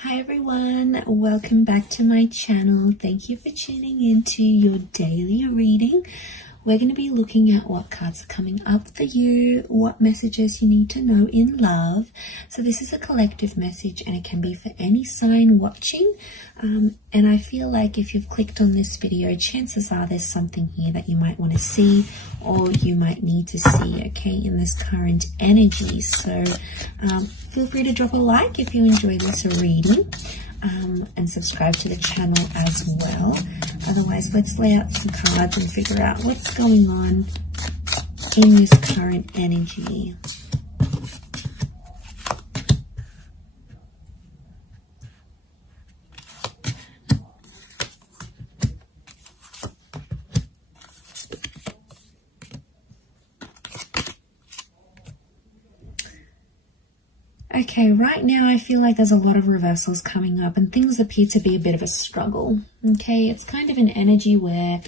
Hi everyone, welcome back to my channel. Thank you for tuning into your daily reading. We're going to be looking at what cards are coming up for you, what messages you need to know in love. So this is a collective message and it can be for any sign watching. And I feel like if you've clicked on this video, chances are there's something here that you might want to see or you might need to see, okay, in this current energy. So feel free to drop a like if you enjoy this reading. And subscribe to the channel as well. Otherwise, let's lay out some cards and figure out what's going on in this current energy. Okay, right now I feel like there's a lot of reversals coming up and things appear to be a bit of a struggle. Okay, it's kind of an energy where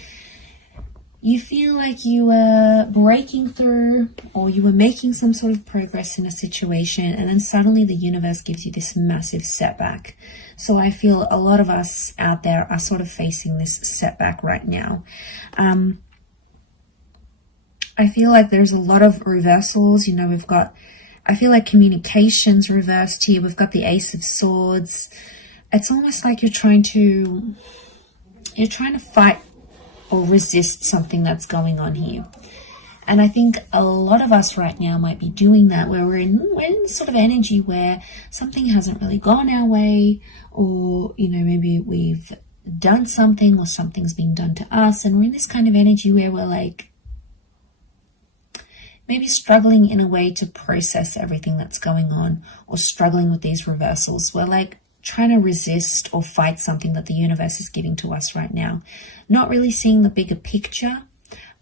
you feel like you were breaking through or you were making some sort of progress in a situation and then suddenly the universe gives you this massive setback. So I feel a lot of us out there are sort of facing this setback right now. I feel like there's a lot of reversals. You know, I feel like communication's reversed here. We've got the Ace of Swords. It's almost like you're trying to fight or resist something that's going on here. And I think a lot of us right now might be doing that, where we're in sort of energy where something hasn't really gone our way, or, you know, maybe we've done something or something's being done to us. And we're in this kind of energy where we're like, maybe struggling in a way to process everything that's going on or struggling with these reversals. We're like trying to resist or fight something that the universe is giving to us right now. Not really seeing the bigger picture.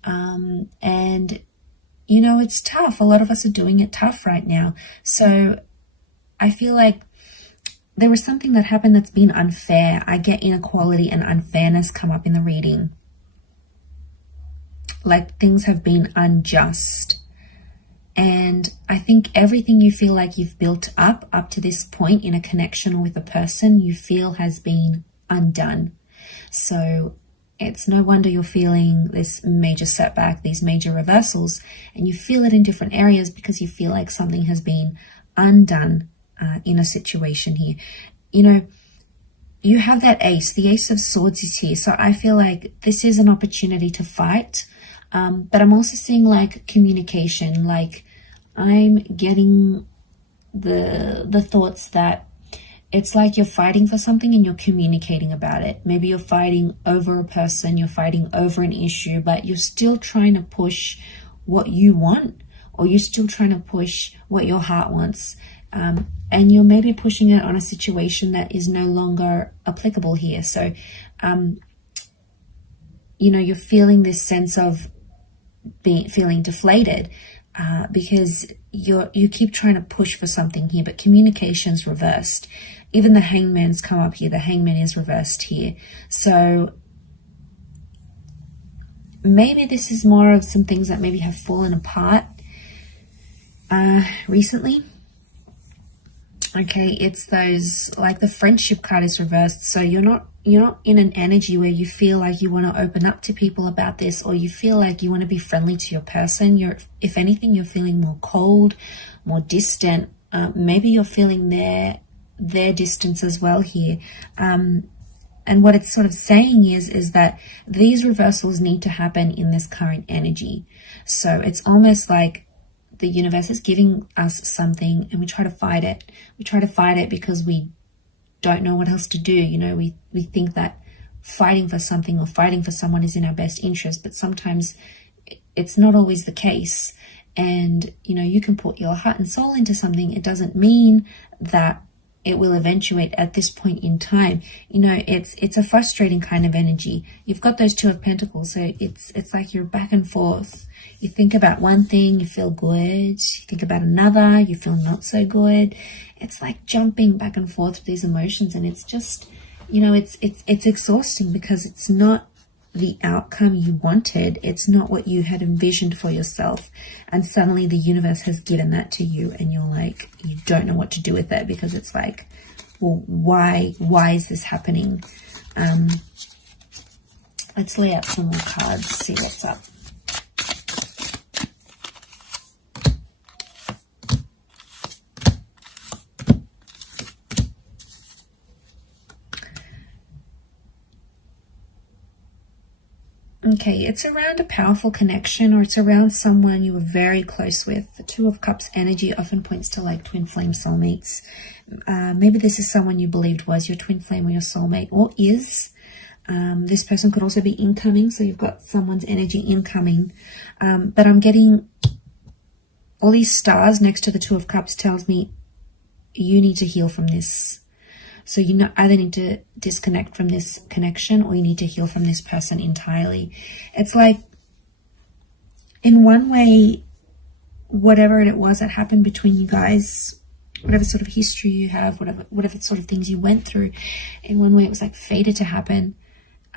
And, you know, it's tough. A lot of us are doing it tough right now. So I feel like there was something that happened that's been unfair. I get inequality and unfairness come up in the reading. Like things have been unjust. And I think everything you feel like you've built up to this point in a connection with a person, you feel has been undone. So it's no wonder you're feeling this major setback, these major reversals, and you feel it in different areas because you feel like something has been undone in a situation here. You know, you have that ace, the Ace of Swords is here. So I feel like this is an opportunity to fight. But I'm also seeing like communication, like I'm getting the thoughts that it's like you're fighting for something and you're communicating about it. Maybe you're fighting over a person, you're fighting over an issue, but you're still trying to push what you want, or you're still trying to push what your heart wants. And you're maybe pushing it on a situation that is no longer applicable here. So, you know, you're feeling this sense of feeling deflated because you keep trying to push for something here, but communication's reversed. Even the Hangman's come up here. The Hangman is reversed here. So maybe this is more of some things that maybe have fallen apart recently. Okay, it's those, like the Friendship card is reversed. So you're not in an energy where you feel like you want to open up to people about this, or you feel like you want to be friendly to your person. If anything, you're feeling more cold, more distant. Maybe you're feeling their distance as well here. And what it's sort of saying is that these reversals need to happen in this current energy. So it's almost like the universe is giving us something and we try to fight it. We try to fight it because we don't know what else to do. You know, we think that fighting for something or fighting for someone is in our best interest, but sometimes it's not always the case. And, you know, you can put your heart and soul into something. It doesn't mean that it will eventuate at this point in time. You know, it's a frustrating kind of energy. You've got those Two of Pentacles, so it's like you're back and forth. You think about one thing, you feel good. You think about another, you feel not so good. It's like jumping back and forth with these emotions, and it's just, you know, it's exhausting because it's not the outcome you wanted. It's not what you had envisioned for yourself. And suddenly the universe has given that to you, and you're like, you don't know what to do with it, because it's like, well, why is this happening? Let's lay out some more cards, see what's up. Okay, it's around a powerful connection, or it's around someone you were very close with. The Two of Cups energy often points to like twin flame soulmates. Maybe this is someone you believed was your twin flame or your soulmate, or is. This person could also be incoming, so you've got someone's energy incoming. But I'm getting all these stars next to the Two of Cups tells me you need to heal from this. So you either need to disconnect from this connection, or you need to heal from this person entirely. It's like, in one way, whatever it was that happened between you guys, whatever sort of history you have, whatever sort of things you went through, in one way it was like fated to happen.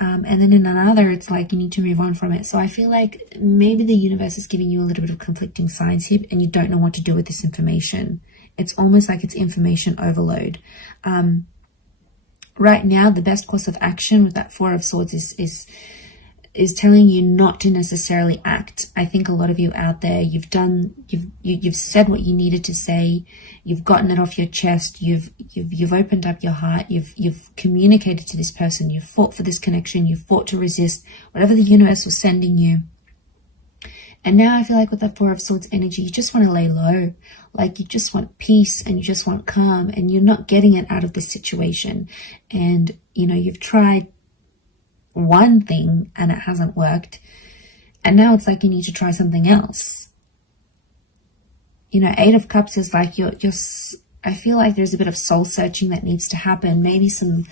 And then in another, it's like you need to move on from it. So I feel like maybe the universe is giving you a little bit of conflicting signs here, and you don't know what to do with this information. It's almost like it's information overload. Right now, the best course of action with that Four of Swords is telling you not to necessarily act. I think a lot of you out there, you've said what you needed to say, you've gotten it off your chest, you've opened up your heart, you've communicated to this person, you've fought for this connection, you've fought to resist whatever the universe was sending you. And now I feel like with that Four of Swords energy, you just want to lay low. Like you just want peace, and you just want calm, and you're not getting it out of this situation. And, you know, you've tried one thing and it hasn't worked. And now it's like you need to try something else. You know, Eight of Cups is like I feel like there's a bit of soul searching that needs to happen. Maybe some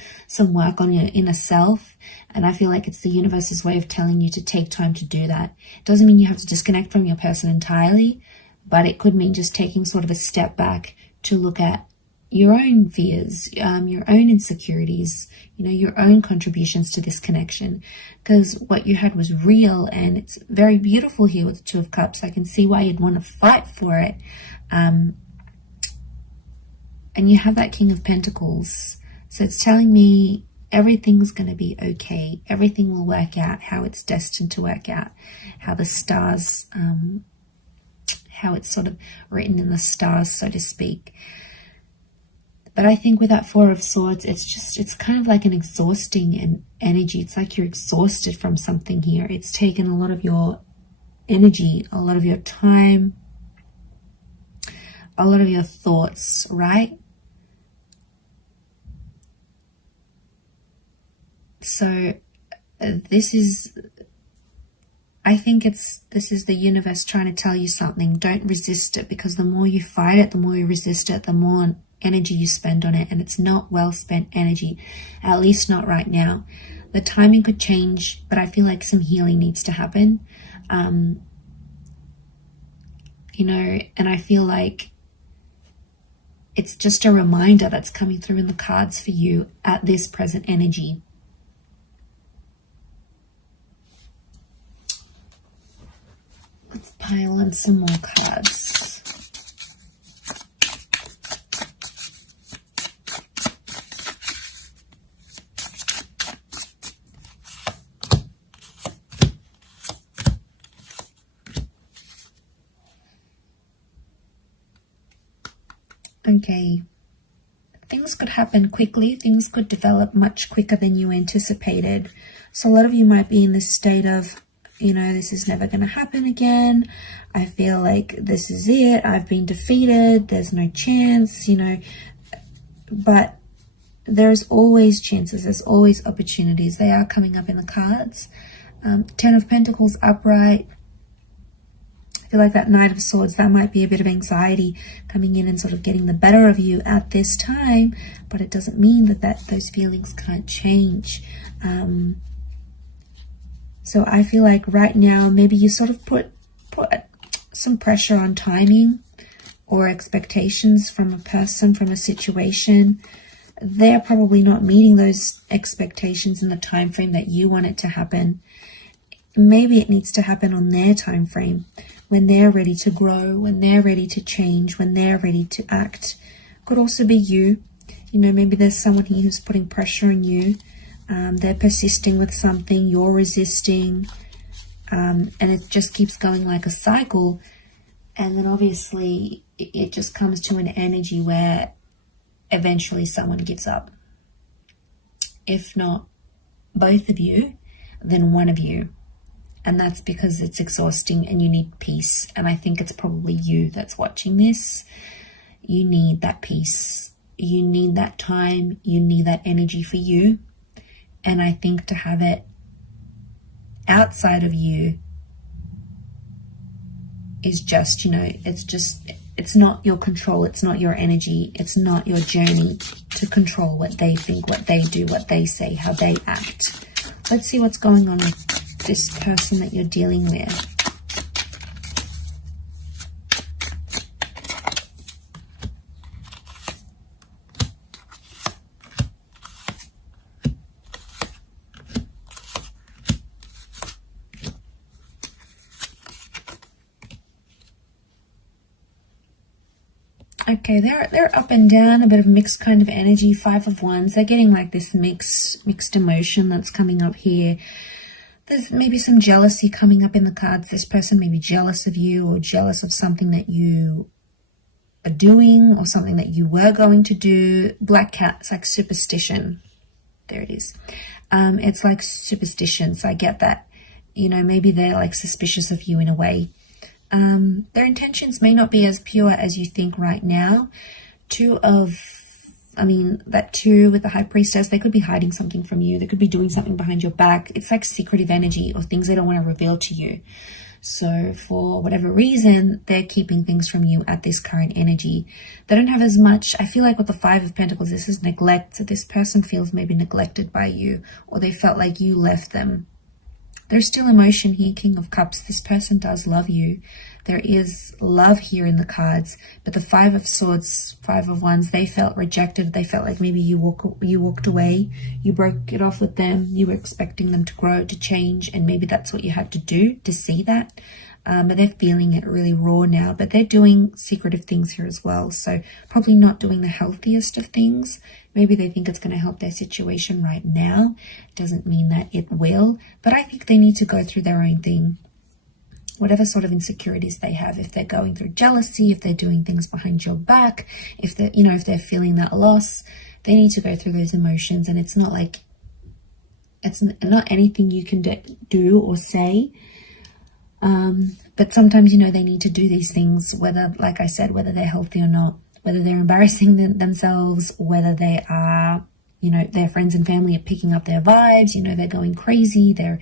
work on your inner self. And I feel like it's the universe's way of telling you to take time to do that. It doesn't mean you have to disconnect from your person entirely, but it could mean just taking sort of a step back to look at your own fears, your own insecurities, you know, your own contributions to this connection. Because what you had was real, and it's very beautiful here with the Two of Cups. I can see why you'd want to fight for it. And you have that King of Pentacles. So it's telling me everything's going to be okay. Everything will work out how it's destined to work out. How the stars, how it's sort of written in the stars, so to speak. But I think with that Four of Swords, it's kind of like an exhausting energy. It's like you're exhausted from something here. It's taken a lot of your energy, a lot of your time, a lot of your thoughts, right? So this is the universe trying to tell you something. Don't resist it, because the more you fight it, the more you resist it, the more energy you spend on it, and it's not well spent energy, at least not right now. The timing could change, but I feel like some healing needs to happen. You know, and I feel like it's just a reminder that's coming through in the cards for you at this present energy. Let's pile in some more cards. Okay, things could happen quickly. Things could develop much quicker than you anticipated. So a lot of you might be in this state of, you know, this is never going to happen again. I feel like this is it. I've been defeated. There's no chance, you know. But there's always chances. There's always opportunities. They are coming up in the cards. Ten of Pentacles upright. I feel like that Knight of Swords, that might be a bit of anxiety coming in and sort of getting the better of you at this time, but it doesn't mean that those feelings can't change. So I feel like right now, maybe you sort of put some pressure on timing or expectations from a person, from a situation. they're probably not meeting those expectations in the time frame that you want it to happen. Maybe it needs to happen on their time frame, when they're ready to grow, when they're ready to change, when they're ready to act. Could also be you. You know, maybe there's someone here who's putting pressure on you. They're persisting with something, you're resisting, and it just keeps going like a cycle. And then obviously it just comes to an energy where eventually someone gives up. If not both of you, then one of you. And that's because it's exhausting and you need peace. And I think it's probably you that's watching this. You need that peace. You need that time. You need that energy for you. And I think to have it outside of you is just, you know, it's not your control. It's not your energy. It's not your journey to control what they think, what they do, what they say, how they act. Let's see what's going on with this person that you're dealing with. Okay, they're up and down, a bit of mixed kind of energy. 5 of Wands. They're getting like this mixed emotion that's coming up here. There's maybe some jealousy coming up in the cards. This person may be jealous of you or jealous of something that you are doing or something that you were going to do. Black cat, it's like superstition. There it is. It's like superstition. So I get that. You know, maybe they're like suspicious of you in a way. Their intentions may not be as pure as you think right now. That 2 with the High Priestess, they could be hiding something from you. They could be doing something behind your back. It's like secretive energy or things they don't want to reveal to you. So for whatever reason, they're keeping things from you at this current energy. They don't have as much. I feel like with the 5 of Pentacles, this is neglect. So this person feels maybe neglected by you, or they felt like you left them. There's still emotion here, King of Cups. This person does love you. There is love here in the cards. But the 5 of Swords, 5 of Wands, they felt rejected. They felt like maybe you walked away. You broke it off with them. You were expecting them to grow, to change. And maybe that's what you had to do to see that. But they're feeling it really raw now. But they're doing secretive things here as well. So probably not doing the healthiest of things. Maybe they think it's going to help their situation right now. Doesn't mean that it will. But I think they need to go through their own thing. Whatever sort of insecurities they have. If they're going through jealousy, if they're doing things behind your back, if they're feeling that loss, they need to go through those emotions. And it's not like, it's not anything you can do or say. But sometimes, they need to do these things, whether, like I said, whether they're healthy or not, whether they're embarrassing themselves, whether they are, their friends and family are picking up their vibes, they're going crazy, they're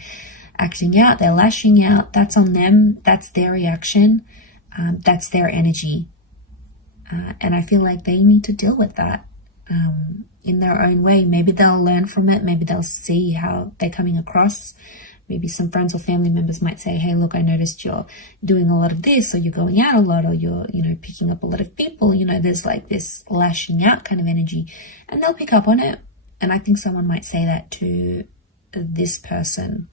acting out, they're lashing out. That's on them. That's their reaction. That's their energy. And I feel like they need to deal with that in their own way. Maybe they'll learn from it. Maybe they'll see how they're coming across. Maybe some friends or family members might say, hey, look, I noticed you're doing a lot of this, or you're going out a lot, or you're, picking up a lot of people. There's like this lashing out kind of energy, and they'll pick up on it. And I think someone might say that to this person.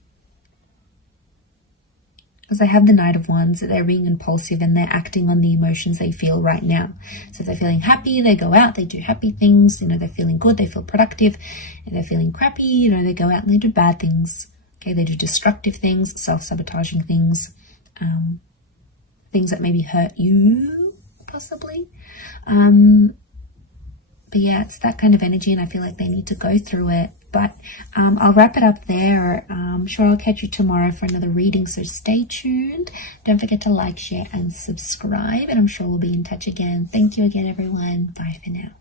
Because they have the Knight of Wands, they're being impulsive and they're acting on the emotions they feel right now. So if they're feeling happy, they go out, they do happy things, they're feeling good, they feel productive. If they're feeling crappy, they go out and they do bad things. Okay, they do destructive things, self-sabotaging things, things that maybe hurt you, possibly. But yeah, it's that kind of energy, and I feel like they need to go through it. But I'll wrap it up there. I'm sure I'll catch you tomorrow for another reading, so stay tuned. Don't forget to like, share, and subscribe, and I'm sure we'll be in touch again. Thank you again, everyone. Bye for now.